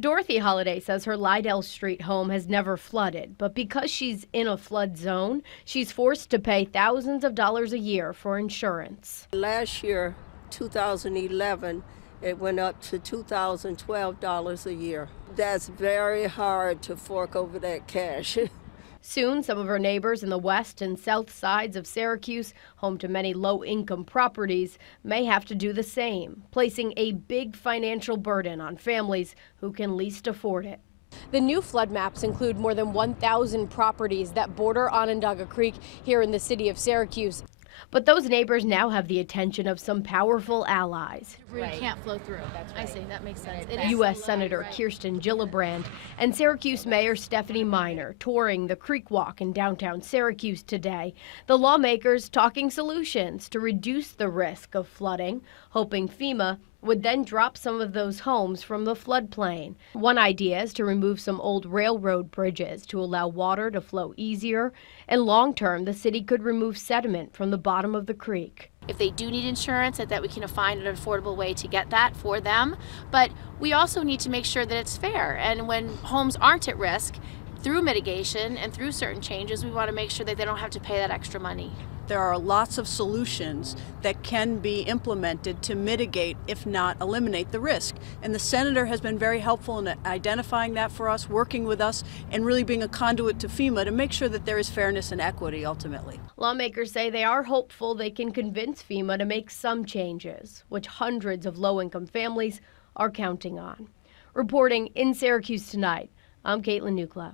Dorothy Holliday says her Lydell Street home has never flooded, but because she's in a flood zone, she's forced to pay thousands of dollars a year for insurance. Last year, 2011, it went up to $2,012 a year. That's very hard to fork over that cash. Soon, some of her neighbors in the west and south sides of Syracuse, home to many low-income properties, may have to do the same, placing a big financial burden on families who can least afford it. The new flood maps include more than 1,000 properties that border Onondaga Creek here in the city of Syracuse. But those neighbors now have the attention of some powerful allies. It can't flow through. I see, that makes sense. U.S. Senator Kirsten Gillibrand and Syracuse Mayor Stephanie Miner touring the Creek Walk in downtown Syracuse today. The lawmakers talking solutions to reduce the risk of flooding, hoping FEMA would then drop some of those homes from the floodplain. One idea is to remove some old railroad bridges to allow water to flow easier, and long-term, the city could remove sediment from the bottom of the creek. If they do need insurance, that we can find an affordable way to get that for them. But we also need to make sure that it's fair. And when homes aren't at risk, through mitigation and through certain changes, we want to make sure that they don't have to pay that extra money. There are lots of solutions that can be implemented to mitigate, if not eliminate, the risk. And the senator has been very helpful in identifying that for us, working with us, and really being a conduit to FEMA to make sure that there is fairness and equity ultimately. Lawmakers say they are hopeful they can convince FEMA to make some changes, which hundreds of low-income families are counting on. Reporting in Syracuse tonight, I'm Caitlin Nucleau.